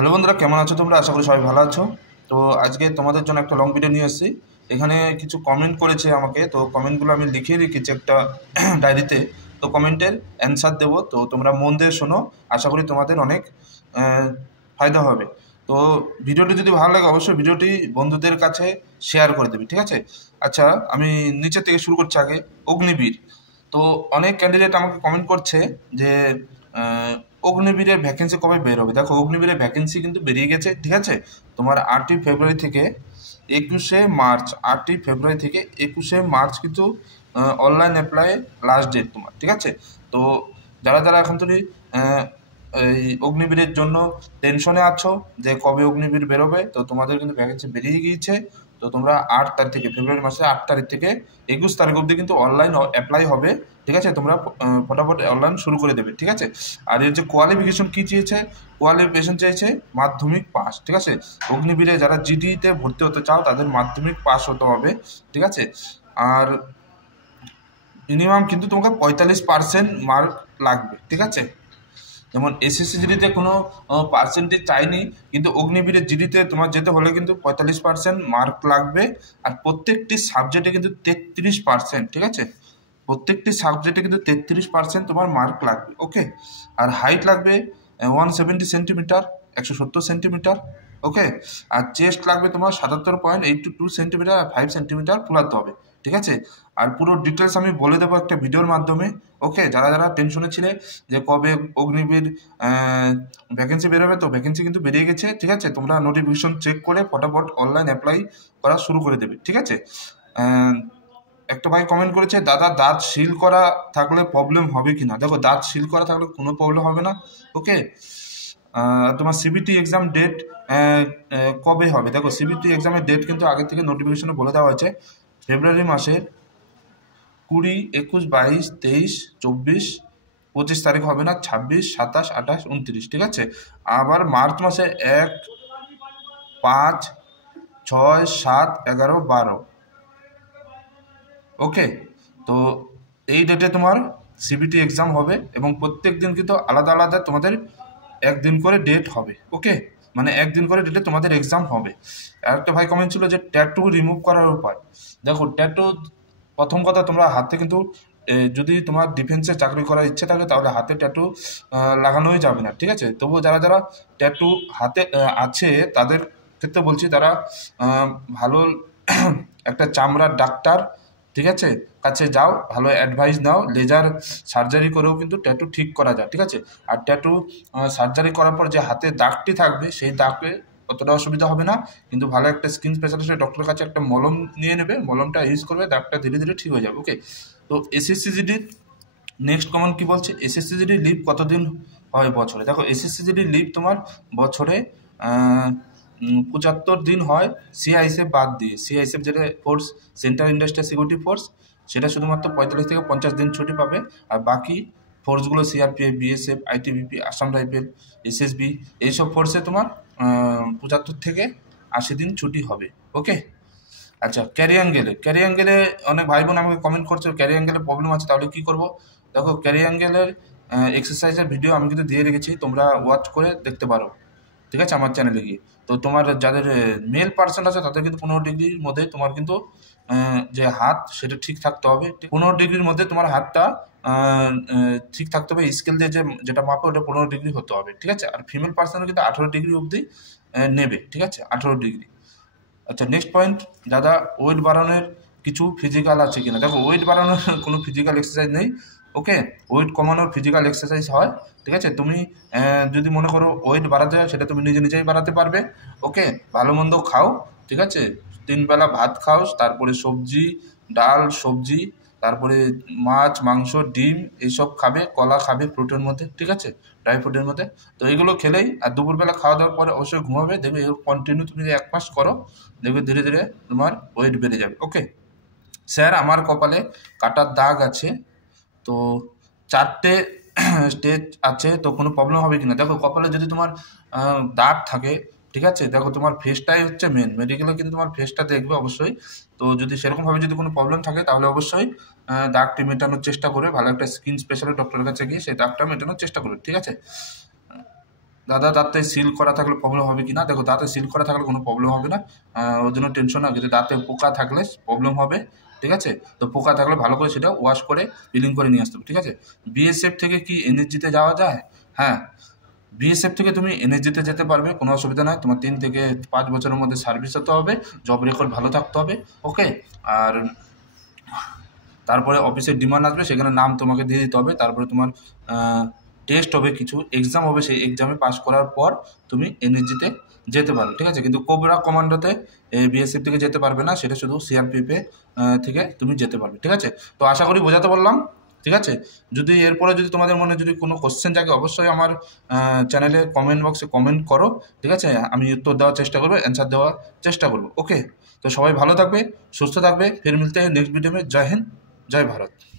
Hello বন্ধুরা, কেমন আছো তোমরা? আশা করি সবাই ভালো আছো। তো আজকে তোমাদের জন্য একটা লং ভিডিও নিয়ে এসেছি। এখানে কিছু কমেন্ট করেছে আমাকে, তো কমেন্টগুলো আমি লিখে রেখেছি একটা ডায়েরিতে। তো কমেন্টের অ্যান্সার দেবো, তো তোমরা মন দিয়ে শোনো। আশা করি তোমাদের অনেক ফায়দা হবে। তো ভিডিওটি যদি ভালো লাগে অবশ্যই ভিডিওটি বন্ধুদের কাছে শেয়ার করে দেবে, ঠিক আছে? আচ্ছা, আমি নিচে থেকে শুরু করছি। আগে অগ্নিবীর। তো অনেক ক্যান্ডিডেট আমাকে কমেন্ট করছে যে অগ্নিবীরের ভ্যাকেন্সি কবে বের হবে। দেখো, অগ্নিবীরের ভ্যাকেন্সি কিন্তু বেরিয়ে গেছে, ঠিক আছে? তোমার 8ই ফেব্রুয়ারি থেকে 21শে মার্চ, 8ই ফেব্রুয়ারি থেকে 21শে মার্চ কিন্তু অনলাইন অ্যাপ্লাই লাস্ট ডেট তোমার, ঠিক আছে? তো যারা যারা এখন তুমি এই অগ্নিবীরের জন্য টেনশনে আছো যে কবে অগ্নিবীর বেরোবে, তো তোমাদের কিন্তু ভ্যাকেন্সি বেরিয়ে গিয়েছে। তো তোমরা 8 তারিখ থেকে, ফেব্রুয়ারি মাসের 8 তারিখ থেকে 21 তারিখ অবধি কিন্তু অনলাইন অ্যাপ্লাই হবে, ঠিক আছে? তোমরা ফটাফট অনলাইন শুরু করে দেবে, ঠিক আছে? আর এর যে কোয়ালিফিকেশন কী চেয়েছে, কোয়ালিফিকেশন চেয়েছে মাধ্যমিক পাস, ঠিক আছে? অগ্নিবীরে যারা জিডিতে ভর্তি হতে চাও তাদের মাধ্যমিক পাস হতে হবে, ঠিক আছে? আর মিনিমাম কিন্তু তোমাকে 45% মার্ক লাগবে, ঠিক আছে? যেমন এসএসসি জিডিতে কোনো পার্সেন্টেজ চাইনি, কিন্তু অগ্নিবীরের জিডিতে তোমার যেতে হলে কিন্তু 45% মার্ক লাগবে। আর প্রত্যেকটি সাবজেক্টে কিন্তু 33%, ঠিক আছে? প্রত্যেকটি সাবজেক্টে কিন্তু 33% তোমার মার্ক লাগবে, ওকে? আর হাইট লাগবে 170 সেন্টিমিটার, 170 সেন্টিমিটার, ওকে? আর চেস্ট লাগবে তোমার 77.82 সেন্টিমিটার, আর 5 সেন্টিমিটার ফুলাতে হবে, ঠিক আছে? আর পুরো ডিটেলস আমি বলে দেবো একটা ভিডিওর মাধ্যমে, ওকে? যারা যারা টেনশনে ছিলে যে কবে অগ্নিবীর ভ্যাকেন্সি বেরোবে, তো ভ্যাকেন্সি কিন্তু বেরিয়ে গেছে, ঠিক আছে? তোমরা নোটিফিকেশন চেক করে ফটাফট অনলাইন অ্যাপ্লাই করা শুরু করে দেবে, ঠিক আছে? একটা ভাই কমেন্ট করেছে, দাদা দাঁত সিল করা থাকলে প্রবলেম হবে কি না? দেখো, দাঁত সিল করা থাকলে কোনো প্রবলেম হবে না, ওকে? তোমার সিবিটি এক্সাম ডেট কবে হবে? দেখো, সিবিটি এক্সামের ডেট কিন্তু আগে থেকে নোটিফিকেশনে বলে দেওয়া হয়েছে। ফেব্রুয়ারি মাসের 20, 21, 22, 23, 24, 25 তারিখ হবে না, 26, 27, 28, 29, ঠিক আছে? আবার মার্চ মাসে 1, 5, 6, 7, 11, 12, ওকে? তো এই ডেটে তোমার সিবিটি এক্সাম হবে, এবং প্রত্যেক দিন কিন্তু আলাদা আলাদা তোমাদের একদিন করে ডেট হবে, ওকে? মানে একদিন করে ডেটে তোমাদের এক্সাম হবে। আর একটা ভাই কমেন্ট ছিল যে ট্যাটু রিমুভ করার উপায়। দেখো, ট্যাটু প্রথম কথা, তোমরা হাতে কিন্তু যদি তোমার ডিফেন্সে চাকরি করার ইচ্ছে থাকে তাহলে হাতে ট্যাটু লাগানোই যাবে না, ঠিক আছে? তবুও যারা যারা ট্যাটু হাতে আছে তাদের ক্ষেত্রে বলছি, তারা ভালো একটা চামড়ার ডাক্তার, ঠিক আছে, কাছে যাও, ভালো অ্যাডভাইস নাও। লেজার সার্জারি করেও কিন্তু ট্যাটু ঠিক করা যায়, ঠিক আছে? আর ট্যাটু সার্জারি করার পর যে হাতে দাগটি থাকবে সেই দাগে অতটা অসুবিধা হবে না, কিন্তু ভালো একটা স্কিন স্পেশালিস্ট ডক্টরের কাছে একটা মলম নিয়ে নেবে, মলমটা ইউজ করবে, দাগটা ধীরে ধীরে ঠিক হয়ে যাবে, ওকে? তো এসএসসিজিডির নেক্সট কমন কি বলছে, এসএসসিজিডি লিভ কতদিন হয় বছরে? দেখো, এসএসসিজিডি লিভ তোমার বছরে 75 দিন হয়, সিআইএসএফ বাদ দিয়ে। সিআইএসএফ যেটা force, central industrial security force, সেটা শুধুমাত্র 45 থেকে 50 দিন ছুটি পাবে। আর বাকি ফোর্সগুলো CRPF, BSF, ITBP, Assam rifle, SSB, এইসব ফোর্সে তোমার 75 থেকে 80 দিন ছুটি হবে, ওকে? আচ্ছা, ক্যারি অ্যাঙ্গেলে অনেক ভাই বোন আমাকে কমেন্ট করছে ক্যারি অ্যাঙ্গেলে প্রবলেম আছে, তাহলে কী করবো? দেখো, ক্যারি অ্যাঙ্গেলের এক্সারসাইজের ভিডিও আমি কিন্তু দিয়ে রেখেছি, তোমরা ওয়াচ করে দেখতে পারো, ঠিক আছে, আমার চ্যানেলে গিয়ে। তো তোমার যাদের মেল পার্সন আছে তাদের কিন্তু 15 ডিগ্রির মধ্যে তোমার কিন্তু যে হাত সেটা ঠিক থাকতে হবে। 15 ডিগ্রির মধ্যে তোমার হাতটা ঠিক থাকতে হবে। স্কেল দিয়ে যেটা মাপে ওটা 15 ডিগ্রি হতে হবে, ঠিক আছে? আর ফিমেল পার্সনের কিন্তু 18 ডিগ্রি অবধি নেবে, ঠিক আছে? 18 ডিগ্রি। আচ্ছা, নেক্সট পয়েন্ট, দাদা ওয়েট বাড়ানোর কিছু ফিজিক্যাল আছে কিনা? দেখো, ওয়েট বাড়ানোর কোনো ফিজিক্যাল এক্সারসাইজ নেই, ওকে? ওয়েট কমানোর ফিজিক্যাল এক্সারসাইজ হয়, ঠিক আছে? তুমি যদি মনে করো ওয়েট বাড়াতে হয়, সেটা তুমি নিজে নিজেই বাড়াতে পারবে, ওকে? ভালো মন্দ খাও, ঠিক আছে? 3 বেলা ভাত খাও, তারপরে সবজি, ডাল, সবজি, তারপরে মাছ, মাংস, ডিম এইসব খাবে, কলা খাবে প্রোটিনের মধ্যে, ঠিক আছে? ড্রাই ফ্রুটের মধ্যে। তো এগুলো খেলেই, আর দুপুরবেলা খাওয়া দাওয়ার পরে অবশ্যই ঘুমাবে। দেখবে এগুলো কন্টিনিউ তুমি যদি 1 মাস করো, দেখবে ধীরে ধীরে তোমার ওয়েট বেড়ে যাবে, ওকে? স্যার, আমার কপালে কাটার দাগ আছে, তো 4টে স্টেজ আছে, তো কোনো প্রবলেম হবে কিনা? দেখো, কপালে যদি তোমার দাগ থাকে, ঠিক আছে, দেখো তোমার ফেসটাই হচ্ছে মেন, মেডিকেলে কিন্তু তোমার ফেসটা দেখবে অবশ্যই। তো যদি সেরকমভাবে যদি কোনো প্রবলেম থাকে তাহলে অবশ্যই দাগটি মেটানোর চেষ্টা করে, ভালো একটা স্কিন স্পেশালিস্ট ডক্টরের কাছে গিয়ে সেই দাগটা মেটানোর চেষ্টা করবে, ঠিক আছে? দাদা দাঁতে সিল করা থাকলে প্রবলেম হবে কি না? দেখো, দাঁতে সিল করা থাকলে কোনো প্রবলেম হবে না, ওর জন্য টেনশন না। কিন্তু দাঁতে পোকা থাকলে প্রবলেম হবে, ঠিক আছে? তো পোকা থাকলে ভালো করে সেটা ওয়াশ করে পিলিং করে নিয়ে আসতে হবে, ঠিক আছে? বিএসএফ থেকে কি এনএসজিতে যাওয়া যায়? হ্যাঁ, বিএসএফ থেকে তুমি এনএসজিতে যেতে পারবে, কোনো অসুবিধা নয়। তোমার 3 থেকে 5 বছরের মধ্যে সার্ভিস হতে হবে, জব রেকর্ড ভালো থাকতে হবে, ওকে? আর তারপরে অফিসের ডিমান্ড আসবে, সেখানে নাম তোমাকে দিয়ে দিতে হবে। তারপরে তোমার টেস্ট হবে, কিছু এক্সাম হবে, সেই এক্সামে পাস করার পর তুমি এনএসজিতে যেতে পারবে, ঠিক আছে? কিন্তু কোবরা কমান্ডোতে বিএসএফ থেকে যেতে পারবে না, সেটা শুধু সিআরপিএফে থেকে তুমি যেতে পারবে, ঠিক আছে? তো আশা করি বোঝাতে পারলাম, ঠিক আছে? যদি এরপরে যদি তোমাদের মনে যদি কোনো কোশ্চেন থাকে, অবশ্যই আমার চ্যানেলে কমেন্ট বক্সে কমেন্ট করো, ঠিক আছে? আমি উত্তর দেওয়ার চেষ্টা করবো, অ্যান্সার দেওয়ার চেষ্টা করবো, ওকে? তো সবাই ভালো থাকবে, সুস্থ থাকবে, ফির মিলতে हैं नेक्स्ट वीडियो में। जय हिंद, जय भारत।